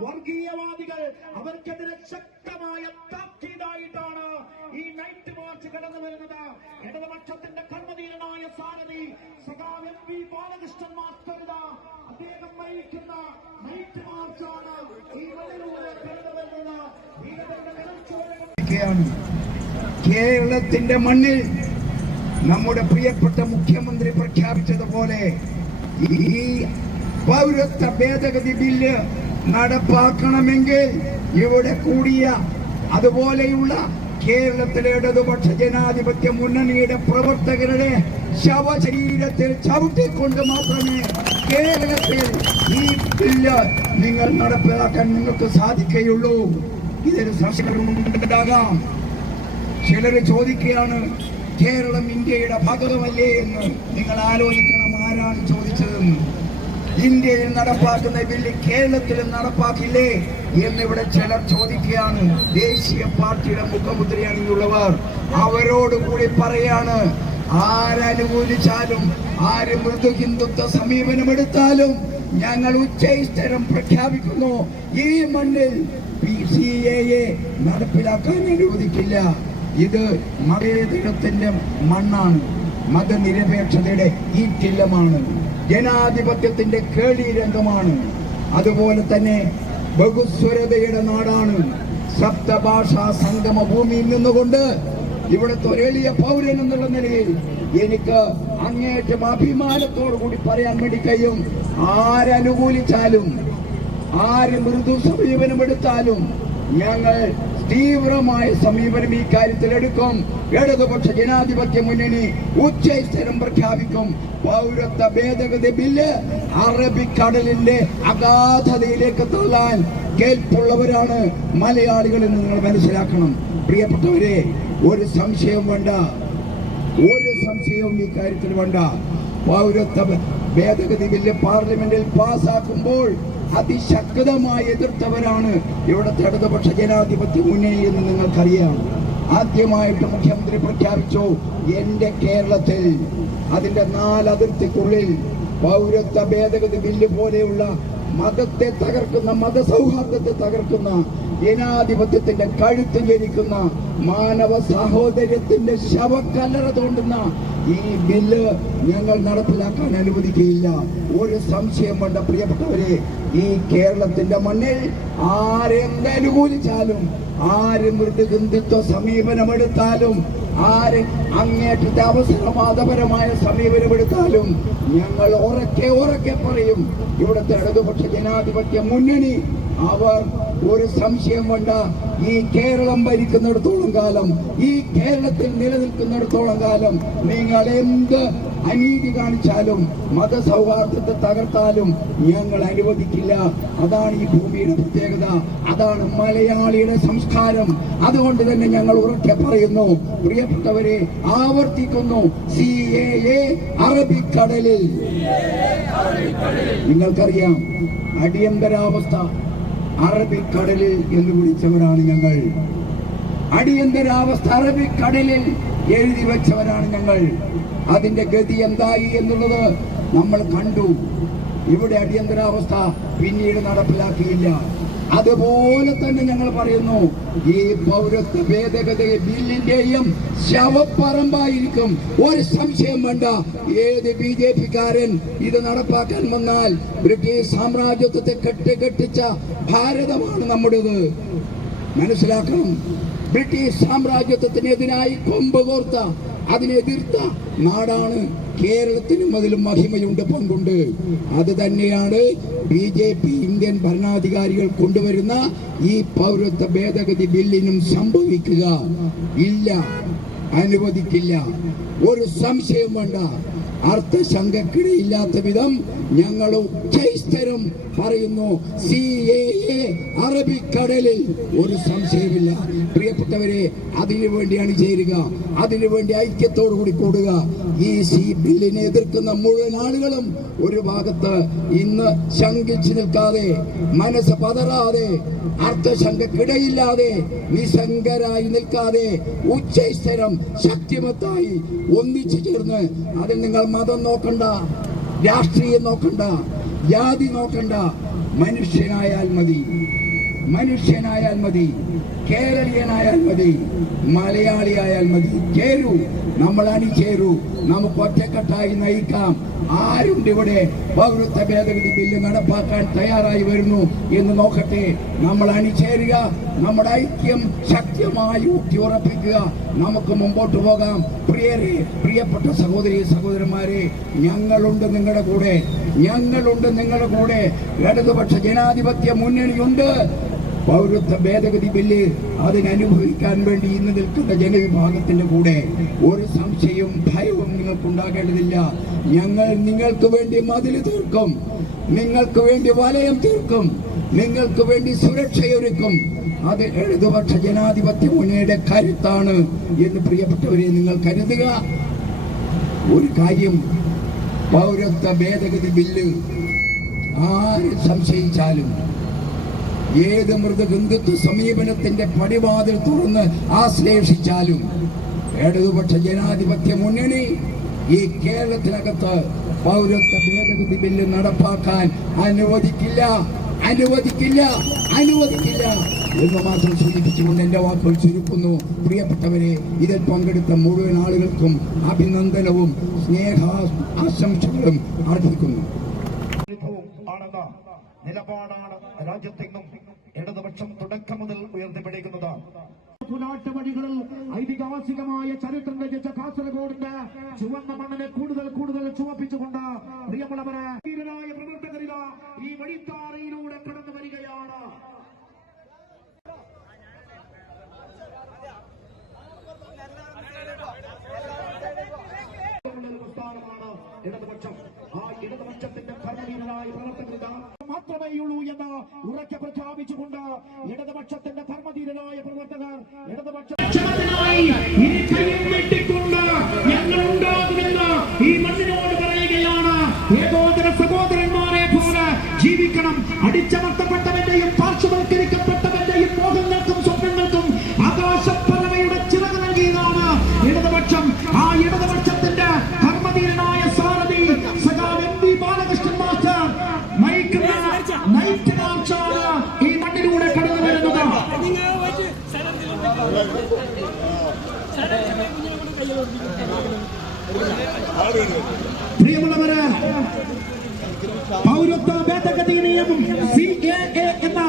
വർഗീയവാദികൾ അവർക്കെതിരെ ശക്തമായ താക്കീതായിട്ടാണ് ഈ നൈറ്റ് മാർച്ച് കടന്നു വരുന്നത്. ഇടതുപക്ഷത്തിന്റെ കർമ്മധീരനായ സാരഥി സഖാവ് എം പി ബാലകൃഷ്ണൻ മാസ്റ്ററിത അദ്ദേഹം നയിക്കുന്ന നൈറ്റ് മാർച്ചാണ് ഈ മണ്ണിലൂടെ കടന്നു വരുന്നത് കേരളത്തിന്റെ മണ്ണിൽ നമ്മുടെ പ്രിയപ്പെട്ട മുഖ്യമന്ത്രി പ്രഖ്യാപിച്ചതുപോലെ ഈ പൗരത്വ ഭേദഗതി ബില്ല് നടപ്പാക്കണമെങ്കിൽ ഇവിടെ കൂടിയ അതുപോലെയുള്ള കേരളത്തിലെ ഇടതുപക്ഷ ജനാധിപത്യ മുന്നണിയുടെ പ്രവർത്തകരുടെ ശവശരീരത്തിൽ ചവിട്ടിക്കൊണ്ട് മാത്രമേ കേരളത്തിൽ ഈ ബില്ല് നിങ്ങൾ നടപ്പിലാക്കാൻ നിങ്ങൾക്ക് സാധിക്കുകയുള്ളൂ. ഇതിന് സംശയമുണ്ടാകാം ചിലർ ചോദിക്കുകയാണ് കേരളം ഇന്ത്യയുടെ ഭാഗമല്ലേ? എന്ന്. നിങ്ങൾ ആലോചിക്കണം ആരാണ് ചോദിച്ചതെന്ന്. ഇന്ത്യയിൽ നടപ്പാക്കുന്ന ബില്ല് കേരളത്തിലും നടപ്പാക്കില്ലേ എന്നിവിടെ ചിലർ ചോദിക്കുകയാണ് ദേശീയ പാർട്ടിയുടെ മുഖമുദ്രയണിയുള്ളവർ അവരോട് കൂടി പറയാണ് ആരനുകൂലിച്ചാലും ആര് മൃദു ഹിന്ദുത്വ സമീപനമെടുത്താലും ഞങ്ങൾ ഉച്ചൈസ്തരം പ്രഖ്യാപിക്കുന്നു. ഈ മണ്ണിൽ പി സി എ നടപ്പിലാക്കാൻ അനുവദിക്കില്ല. ഇത് മതേതരത്തിന്റെ മണ്ണാണ്. മതനിരപേക്ഷതയുടെ ഈറ്റില്ലമാണ്. ജനാധിപത്യത്തിന്റെ കേളീരംഗമാണ് അതുപോലെ തന്നെ ബഹുസ്വരതയുടെ നാടാണ്. സപ്തഭാഷാ സംഗമ ഭൂമിയിൽ നിന്നുകൊണ്ട് ഇവിടുത്തെ ഒരു എളിയ പൗരൻ എന്നുള്ള നിലയിൽ എനിക്ക് അങ്ങേറ്റം അഭിമാനത്തോടു കൂടി പറയാൻ വേണ്ടി കഴിയും. ആരനുകൂലിച്ചാലും ആര് മൃദു സമീപനമെടുത്താലും ഞങ്ങൾ തീവ്രമായ സമീപനം ഈ കാര്യത്തിൽ എടുക്കും. ഇടതുപക്ഷ ജനാധിപത്യ മുന്നണി ഉച്ചസ്ഥലം പ്രഖ്യാപിക്കും. പൗരത്വ ഭേദഗതി ബില്ല് അറബിക്കടലിന്റെ അഗാധതയിലേക്ക് തള്ളാൻ കേൾപ്പുള്ളവരാണ് മലയാളികൾ എന്ന് നിങ്ങൾ മനസ്സിലാക്കണം. പ്രിയപ്പെട്ടവരെ ഒരു സംശയം വേണ്ട. ഒരു സംശയവും ഈ കാര്യത്തിൽ വേണ്ട. പൗരത്വ ഭേദഗതി ബില്ല് പാർലമെന്റിൽ പാസാക്കുമ്പോൾ അതിശക്തമായി എതിർത്തവരാണ് ഇവിടുത്തെ ഇടതുപക്ഷ ജനാധിപത്യ മുന്നണി എന്ന് നിങ്ങൾക്കറിയാം. ആദ്യമായിട്ട് മുഖ്യമന്ത്രി പ്രഖ്യാപിച്ചു എന്റെ കേരളത്തിൽ അതിന്റെ നാല് അതിർത്തിക്കുള്ളിൽ പൗരത്വ ഭേദഗതി ബില്ല് പോലെയുള്ള മതത്തെ തകർക്കുന്ന മതസൗഹാർദ്ദത്തെ തകർക്കുന്ന ജനാധിപത്യത്തിന്റെ കഴുത്ത് ജനിക്കുന്ന മാനവ സഹോദര്യത്തിന്റെ ശവക്കല്ലറ തോണ്ടുന്ന ഈ ബില്ല് ഞങ്ങൾ നടപ്പിലാക്കാൻ അനുവദിക്കുകയില്ല. ഒരു സംശയം വേണ്ട പ്രിയപ്പെട്ടവരെ ഈ കേരളത്തിന്റെ മണ്ണിൽ ആരെന്ത് അനുകൂലിച്ചാലും ആര് മൃദുഹിന്ദുത്വ സമീപനമെടുത്താലും ആര് അങ്ങേറ്റത്തെ അവസരവാദപരമായ സമീപനമെടുത്താലും ഞങ്ങൾ ഉറക്കെ ഉറക്കെ പറയും ഇവിടുത്തെ ഇടതുപക്ഷ ജനാധിപത്യ മുന്നണി അവർ ഒരു സംശയം വേണ്ട ഈ കേരളം ഭരിക്കുന്നിടത്തോളം കാലം ഈ കേരളത്തിൽ നിലനിൽക്കുന്നിടത്തോളം കാലം നിങ്ങൾ എന്ത് അനീതി കാണിച്ചാലും മതസൗഹാർദ്ദത്തെ തകർത്താലും ഞങ്ങൾ അനുവദിക്കില്ല. അതാണ് ഈ ഭൂമിയുടെ പ്രത്യേകത. അതാണ് മലയാളിയുടെ സംസ്കാരം. അതുകൊണ്ട് തന്നെ ഞങ്ങൾ ഉറക്കെ പറയുന്നു പ്രിയപ്പെട്ടവരെ ആവർത്തിക്കുന്നു സി എ എ അറബിക്കടലിൽ. നിങ്ങൾക്കറിയാം അടിയന്തരാവസ്ഥ. അറബിക്കടലിൽ എന്ന് വിളിച്ചവരാണ് ഞങ്ങൾ. അടിയന്തരാവസ്ഥ അറബിക്കടലിൽ എഴുതി വെച്ചവരാണ് ഞങ്ങൾ. അതിന്റെ ഗതി എന്തായി എന്നുള്ളത് നമ്മൾ കണ്ടു. ഇവിടെ അടിയന്തരാവസ്ഥ പിന്നീട് നടപ്പിലാക്കിയില്ല. അതുപോലെ തന്നെ ഞങ്ങൾ പറയുന്നു ഈ പൗരത്വ ഭേദഗതി ബില്ലിന്റെയും ശവപ്പറമ്പായിരിക്കും. ഒരു സംശയം വേണ്ട ഏത് ബി ജെ പിക്കാരൻ ഇത് നടപ്പാക്കാൻ വന്നാൽ ബ്രിട്ടീഷ് സാമ്രാജ്യത്വത്തെ കെട്ടിക്കെട്ടിച്ച ഭാരതമാണ് നമ്മുടേത്. മനസ്സിലാക്കണം ബ്രിട്ടീഷ് സാമ്രാജ്യത്വത്തിനെതിരായി കൊമ്പ് കോർത്ത അതിനെതിർത്ത നാടാണ്. കേരളത്തിനും അതിലും മഹിമയുണ്ട് പങ്കുണ്ട്. അത് തന്നെയാണ് ബി ജെ പി ഇന്ത്യൻ ഭരണാധികാരികൾ കൊണ്ടുവരുന്ന ഈ പൗരത്വ ഭേദഗതി ബില്ലിനും സംഭവിക്കുക. ഇല്ല. അനുവദിക്കില്ല. ഒരു സംശയം വേണ്ട. അർത്ഥശങ്കക്കിടയില്ലാത്ത വിധം ഞങ്ങൾ ഉച്ചസ്ഥരം പറയുന്നു സി എ എ അറബിക്കടലിൽ. ഒരു സംശയമില്ല. പ്രിയപ്പെട്ടവരെ അതിനു വേണ്ടിയാണ് ചേരുക. അതിനു വേണ്ടി ഐക്യത്തോടു കൂടി കൂടുക. ഈ സി ബില്ലിനെ എതിർക്കുന്ന മുഴുവൻ ആളുകളും ഒരു ഭാഗത്ത് ഇന്ന് ശങ്കിച്ചു നിൽക്കാതെ മനസ്സ് പതറാതെ അർത്ഥശങ്കക്കിടയില്ലാതെ നിസംഗരായി നിൽക്കാതെ ഉച്ചൈസ്തരം ശക്തിമത്തായി ഒന്നിച്ചു ചേർന്ന് അതിൽ നിങ്ങൾ മതം നോക്കണ്ട രാഷ്ട്രീയം നോക്കണ്ട ജാതി നോക്കണ്ട. മനുഷ്യനായാൽ മതി മനുഷ്യനായാൽ മതി കേരളീയനായാൽ മതി മലയാളിയായാൽ മതി. ചേരൂ നമ്മൾ അണിചേരൂ നമുക്ക് ഒറ്റക്കെട്ടായി നയിക്കാം. ആരുണ്ട് ഇവിടെ? പൗരത്വ ഭേദഗതി ബില്ല് നടപ്പാക്കാൻ തയ്യാറായി വരുന്നു എന്ന് നോക്കട്ടെ. നമ്മൾ അണിചേരുക നമ്മുടെ ഐക്യം ശക്തമായി ഊട്ടി ഉറപ്പിക്കുക നമുക്ക് മുമ്പോട്ട് പോകാം. പ്രിയരെ പ്രിയപ്പെട്ട സഹോദരി സഹോദരന്മാരെ ഞങ്ങളുണ്ട് നിങ്ങളുടെ കൂടെ. ഞങ്ങളുണ്ട് നിങ്ങളുടെ കൂടെ. ഇടതുപക്ഷ ജനാധിപത്യ മുന്നണിയുണ്ട്. പൗരത്വ ഭേദഗതി ബില്ല് അതിനനുഭവിക്കാൻ വേണ്ടി ഇന്ന് നിൽക്കുന്ന ജനവിഭാഗത്തിന്റെ കൂടെ ഒരു സംശയവും ഭയവും നിങ്ങൾക്ക് ഉണ്ടാകേണ്ടതില്ല ഞങ്ങൾ നിങ്ങൾക്ക് വേണ്ടി മതിൽ തീർക്കും. നിങ്ങൾക്ക് വേണ്ടി വലയം തീർക്കും. നിങ്ങൾക്ക് വേണ്ടി സുരക്ഷയൊരുക്കും. അത് ഇടതുപക്ഷ ജനാധിപത്യ മുന്നണിയുടെ കരുത്താണ് എന്ന് പ്രിയപ്പെട്ടവരെ നിങ്ങൾ കരുതുക. ഒരു കാര്യം പൗരത്വ ഭേദഗതി ബില്ല് ആര് സംശയിച്ചാലും ഏത് മൃദ ഹിന്ദുത്വ സമീപനത്തിന്റെ പടിവാതിൽ തുറന്ന് ആശ്ലേഷിച്ചാലും ഇടതുപക്ഷ ജനാധിപത്യ മുന്നണി ഈ കേരളത്തിനകത്ത് പൗരത്വ ഭേദഗതി ബില്ല് നടപ്പാക്കാൻ അനുവദിക്കില്ല അനുവദിക്കില്ല അനുവദിക്കില്ല എന്ന് മാത്രം സൂചിപ്പിച്ചുകൊണ്ട് എന്റെ വാക്കുകൾ ചുരുക്കുന്നു. പ്രിയപ്പെട്ടവരെ ഇതിൽ പങ്കെടുത്ത മുഴുവൻ ആളുകൾക്കും അഭിനന്ദനവും സ്നേഹ ആശംസകളും അർഹിക്കുന്നു. നിലപാടാണ് രാജ്യത്തെങ്ങും ഇടതുപക്ഷം തുടക്കം മുതൽ ഉയർത്തിപ്പിടിക്കുന്നത്. പുനാട്ടുവഴികളിൽ ഐതിഹാസികമായ ചരിത്രം രചിച്ച കാസർഗോഡിന്റെ ചുവന്ന മണ്ണിനെ കൂടുതൽ കൂടുതൽ ചുവപ്പിച്ചുകൊണ്ട് പ്രിയമുള്ളവരെ ധീരരായ പ്രവർത്തകരില ഈ വഴിത്താറയിലൂടെ കടന്നു വരികയാണ്. പ്രസ്ഥാനമാണ് ഇടതുപക്ഷം. ആ ഇടതുപക്ഷത്തിന്റെ ഭരണീയരായ പ്രവർത്തകരിത മാത്രമേയുള്ളൂ എന്ന് ഉറക്കെ പ്രഖ്യാപിച്ചുകൊണ്ട് ഇടതുപക്ഷത്തിന്റെ ധർമ്മധീരനായ പ്രവർത്തകർ ഇടതുപക്ഷത്തിനായി ഈ മണ്ണിനോട് പറയുകയാണ്. സഹോദരന്മാരെ പോലെ ജീവിക്കണം. അടിച്ചമർത്തപ്പെട്ടവന്റെയും പാർശ്വവൽക്കരിക്കപ്പെട്ടവന്റെയും പ്രിയമുള്ളവര് പൗരത്വ ഭേദഗതി നിയമം സി എ എ എന്ന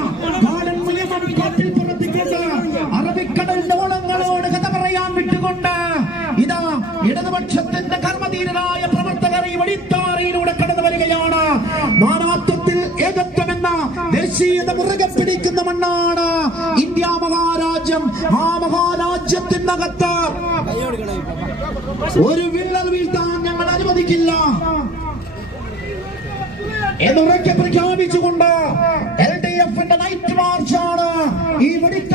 ബാലൻ നിയമം കാറ്റിൽ പുറത്തിക്കൊണ്ട് അറബിക്കടലിന്റെ ഓളങ്ങളോട് കഥ പറയാൻ വിട്ടുകൊണ്ട് ഇതാ ഇടതുപക്ഷത്തിന്റെ കർമ്മധീരനായ പ്രവർത്തകർ ഈ വഴിത്താറയിലൂടെ കടന്നു വരികയാണ്. നാനാത്വത്തിൽ ഏകത്വം എന്ന ദേശീയത മുറുകെ പിടിക്കുന്ന മണ്ണാണ് മഹാരാജ്യം ആ മഹാരാജ്യത്തിനകത്ത്. ഒരു വിള്ളൽ വീഴ്ത്താൻ ഞങ്ങൾ അനുവദിക്കില്ല. എന്നുറക്കെ പ്രഖ്യാപിച്ചുകൊണ്ട് എൽ ഡി എഫിന്റെ നൈറ്റ് മാർച്ചാണ് ഈ വെടിത്താറയിലൂടെ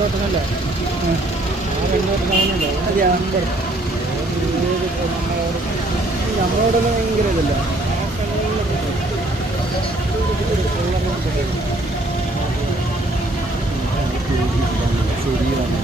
കൊണ്ടുവരുന്നല്ലോ അതെ അമ്പർ നമ്മളോടൊന്നും ഭയങ്കര ഇതല്ല? ശരിയാണ്.